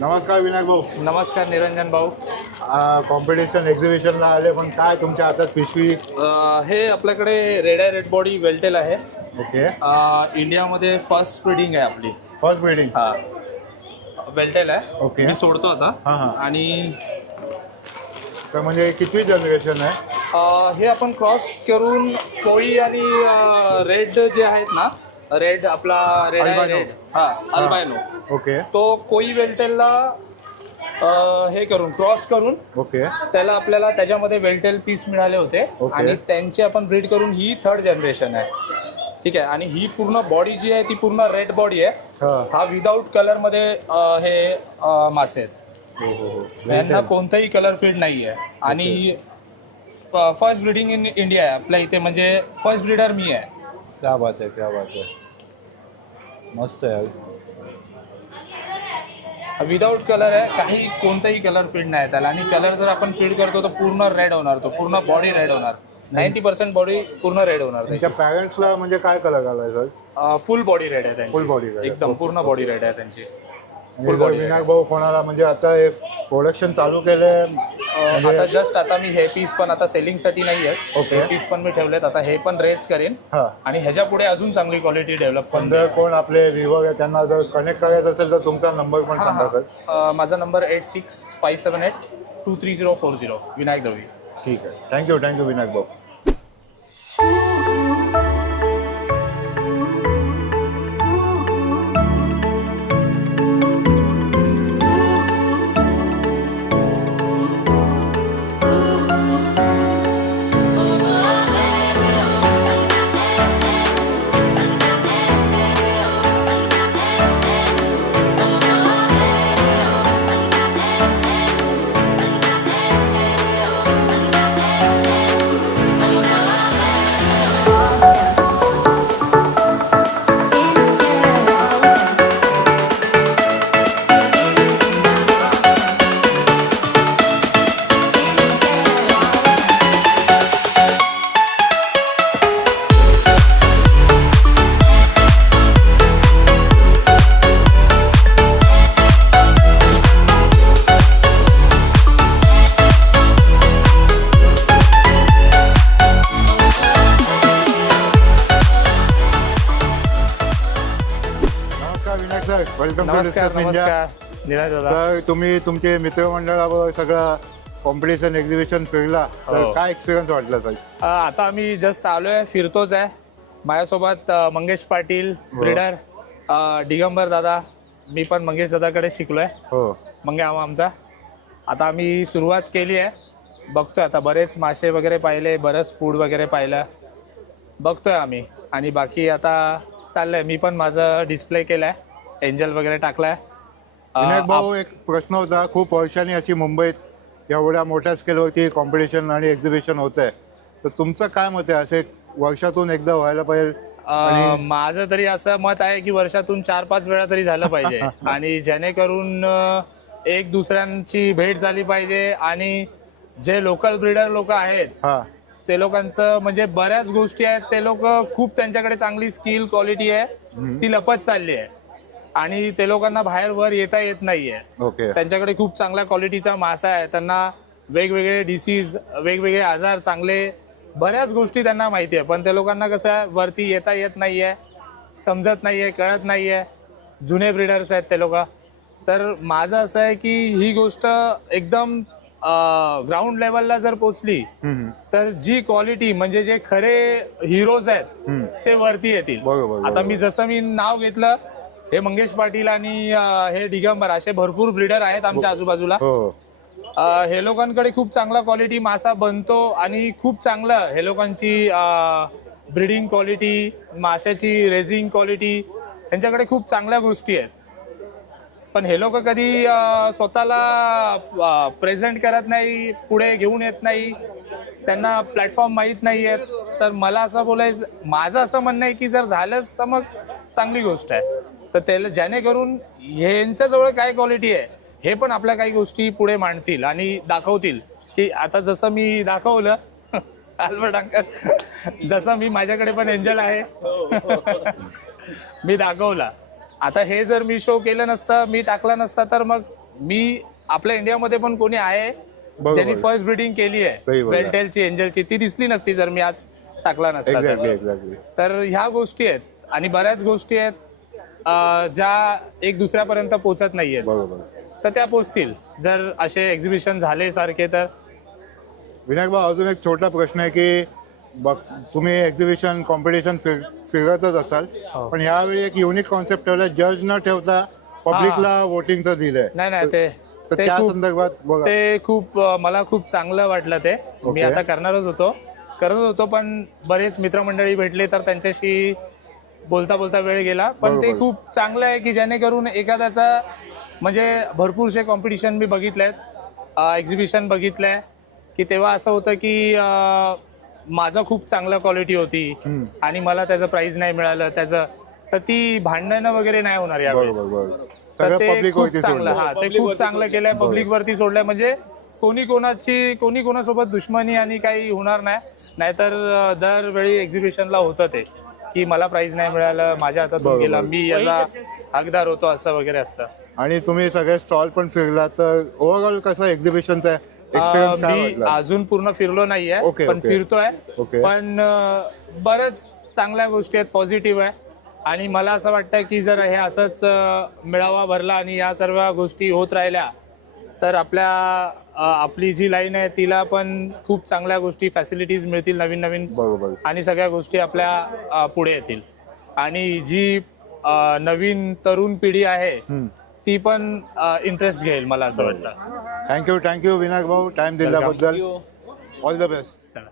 नमस्कार विनायक भाऊ. नमस्कार निरंजन भाऊ. कॉम्पिटिशन एक्झिबिशनला आले, पण काय तुमच्या हातात पिशवी? हे आपल्याकडे रेड बॉडी वेल्टेल आहे. ओके. इंडियामध्ये फर्स्ट ब्रीडिंग आहे आपली. First breeding. हा, वेल्टेल आहे. ओके. मी सोडतो आता. हां. आणि तर म्हणजे कितवी जनरेशन आहे? हे आपण क्रॉस करून कोळी आणि रेड जे आहेत ना, रेड आपला रेड आहे, Albino. रेड अल्बायनो. ओके तो कोळी वेल्टेलला हे करून क्रॉस करून ओके त्याला आपल्याला त्याच्यामध्ये वेल्टेल पीस मिळाले होते. ओके. आणि त्यांची आपण ब्रीड करून ही थर्ड जनरेशन आहे. ठीक आहे. आणि ही पूर्ण बॉडी जी आहे ती पूर्ण रेड बॉडी आहे. हां. हा विदाऊट कलर मध्ये हे मासे आहेत. हो. यांना कोणताही कलर फीड नाही आहे. आणि फर्स्ट ब्रीडिंग इन इंडिया आहे आपल्या इथे, म्हणजे फर्स्ट ब्रीडर मी आहे. क्या बात आहे, क्या बात आहे. मस्त आहे. विदाऊट कलर आहे, काही कोणताही कलर फीड नाही त्याला. आणि कलर जर आपण फीड करतो तर पूर्ण रेड होणार, तो पूर्ण बॉडी रेड होणार. 90% बॉडी पूर्ण रेड होणार. त्यांच्या पॅरेंट्सला म्हणजे काय कलर घालायचं? फुल बॉडी रेड आहे त्यांची. फुल बॉडी रेड. एकदम पूर्ण बॉडी रेड आहे त्यांची. फुल बॉडी. विनायक भाऊ कोणाला म्हणजे आता हे प्रोडक्शन चालू केलंय? आता जस्ट आता मी हे पीस पण आता सेलिंग साठी नाही आहे. ओके. हे पीस पण मी ठेवलेत. आता हे पण रेज करेन हां. आणि ह्याच्या पुढे अजून चांगली क्वालिटी डेव्हलप पण जर कोण आपले व्ह्यूवर आहे त्यांना जर कनेक्ट करायचं असेल तर तुमचा नंबर पण सांगा सर. माझा नंबर 8657823040 विनायक दळवी. ठीक आहे. थँक्यू विनायक भाऊ. Vinayak sir, welcome to Discuss India. Niranjan दादा. सर, तुम्ही तुमचे मित्रमंडळाबरोबर सगळं कॉम्पिटिशन एक्झिबिशन फिरला, तर हो. काय एक्सपिरियन्स वाटला सर? आता आम्ही जस्ट आलोय, फिरतोच आहे. माझ्यासोबत मंगेश पाटील ब्रीडर, दिगंबर दादा. मी पण मंगेश दादाकडे शिकलोय. हो. मंगे आमचा. आता आम्ही सुरुवात केली आहे. बघतोय आता बरेच मासे वगैरे पाहिले, बरंच फूड वगैरे पाहिलं, बघतोय आम्ही. आणि बाकी आता चाललंय. मी पण माझं डिस्प्ले केलाय, एंजल वगैरे टाकलाय. विनायक भाऊ, एक प्रश्न होता. खूप वर्षांनी अशी मुंबईत एवढ्या मोठ्या स्केलवरती कॉम्पिटिशन आणि एक्झिबिशन होत आहे, तर तुमचं काय मत आहे? असे वर्षातून एकदा व्हायला पाहिजे? माझं तरी असं मत आहे की वर्षातून 4-5 वेळा तरी झालं पाहिजे. आणि जेणेकरून एक दुसऱ्यांची भेट झाली पाहिजे. आणि जे लोकल ब्रीडर लोक आहेत हां. ते लोकांचं म्हणजे बऱ्याच गोष्टी आहेत, ते लोक खूप त्यांच्याकडे चांगली स्किल क्वालिटी आहे, ती लपत चालली आहे. आणि ते लोकांना बाहेर वर येता येत नाहीये. ओके. त्यांच्याकडे खूप चांगल्या क्वालिटीचा मासा आहे. त्यांना वेगवेगळे डिसीज, वेगवेगळे आजार, चांगले बऱ्याच गोष्टी त्यांना माहिती आहे. पण त्या लोकांना कसं आहे, वरती येता येत नाहीये, समजत नाहीये, कळत नाहीये. जुने ब्रीडर्स आहेत ते लोक. तर माझं असं आहे की ही गोष्ट एकदम ग्राउंड लेवलला जर पोचली तर जी क्वालिटी म्हणजे जे खरे हिरोज आहेत ते वरती येतील. बरोबर. आता मी जसं मी नाव घेतलं, हे मंगेश पाटील आणि हे दिगंबर, असे भरपूर ब्रीडर आहेत आमच्या आजूबाजूला. हो. हे लोकांकडे खूप चांगला क्वालिटी मासा बनतो आणि खूप चांगलं हे लोकांची ब्रीडिंग क्वालिटी, माशाची रेझिंग क्वालिटी, यांच्याकडे खूप चांगल्या गोष्टी आहेत. पण हे लोक कधी स्वतःला प्रेझेंट करत नाही, पुढे घेऊन येत नाही, त्यांना प्लॅटफॉर्म माहीत नाही आहेत. तर मला असं बोलायचं, माझं असं म्हणणं आहे की जर झालंच तर मग चांगली गोष्ट आहे. तर त्याला जेणेकरून ह्यांच्याजवळ काय क्वालिटी आहे हे पण आपल्या काही गोष्टी पुढे मांडतील आणि दाखवतील. की आता जसं मी दाखवलं अल्बर्ट अंकल, जसं मी माझ्याकडे पण एंजल आहे मी दाखवला, आता हे जर मी शो केलं नसतं, मी टाकला नसता, तर मग मी आपल्या इंडियामध्ये पण कोणी आहे ज्यांनी फर्स्ट ब्रीडिंग केली आहे बेलटेलची, एंजलची, ती दिसली नसती जर मी आज टाकला नसता. तर ह्या गोष्टी आहेत आणि बऱ्याच गोष्टी आहेत ज्या एक दुसऱ्यापर्यंत पोहोचत नाहीयेत, तर त्या पोचतील जर असे एक्झिबिशन झाले सारखे. तर विनायक भाऊ, अजून एक छोटा प्रश्न आहे की तुम्ही एक्झिबिशन कॉम्पिटिशन फिरतच असाल, पण यावेळी एक युनिक कॉन्सेप्ट ठेवला, जज न ठेवता पब्लिकला वोटिंगचं दिलंय. नाही ते त्या संदर्भात ते खूप मला खूप चांगलं वाटलं. ते मी आता करत होतो पण बरेच मित्रमंडळी भेटले तर त्यांच्याशी बोलता बोलता वेळ गेला. पण ते खूप चांगलं आहे की जेणेकरून एखाद्याचा म्हणजे भरपूरसे कॉम्पिटिशन मी बघितलेत, एक्झिबिशन बघितलंय की तेव्हा असं होतं की माझं खूप चांगलं क्वालिटी होती आणि मला त्याचं प्राइज नाही मिळालं त्याचं, तर ती भांडणं वगैरे नाही होणार यावेळेस. तर ते खूप चांगलं ते खूप चांगलं केलंय, पब्लिक वरती सोडलंय. म्हणजे कोणी कोणासोबत दुश्मनी आणि काही होणार नाही. नाहीतर दरवेळी एक्झिबिशनला होतं ते की मला प्राइज नाही मिळालं, माझ्या हातातून गेला, मी याचा हकदार होतो, असं वगैरे असतं. आणि तुम्ही सगळे स्टॉल पण फिरला, तर ओव्हरऑल कसं एक्झिबिशनचा एक्सपिरियन्स काय मी वाटला? अजून पूर्ण फिरलो नाहीये, पण फिरतोय. पण बरंच चांगल्या गोष्टी आहेत, पॉझिटिव्ह आहे. आणि मला असं वाटतं की जर हे असंच मेळावा भरला आणि या सर्व गोष्टी होत राहिल्या तर आपली जी लाईन आहे तिला पण खूप चांगल्या गोष्टी, फॅसिलिटीज मिळतील नवीन नवीन, आणि सगळ्या गोष्टी आपल्या पुढे येतील. आणि जी नवीन तरुण पिढी आहे ती पण इंटरेस्ट घेईल, मला असं वाटतं. थँक्यू विनायक भाऊ, टाइम दिल्याबद्दल. All the best. चला.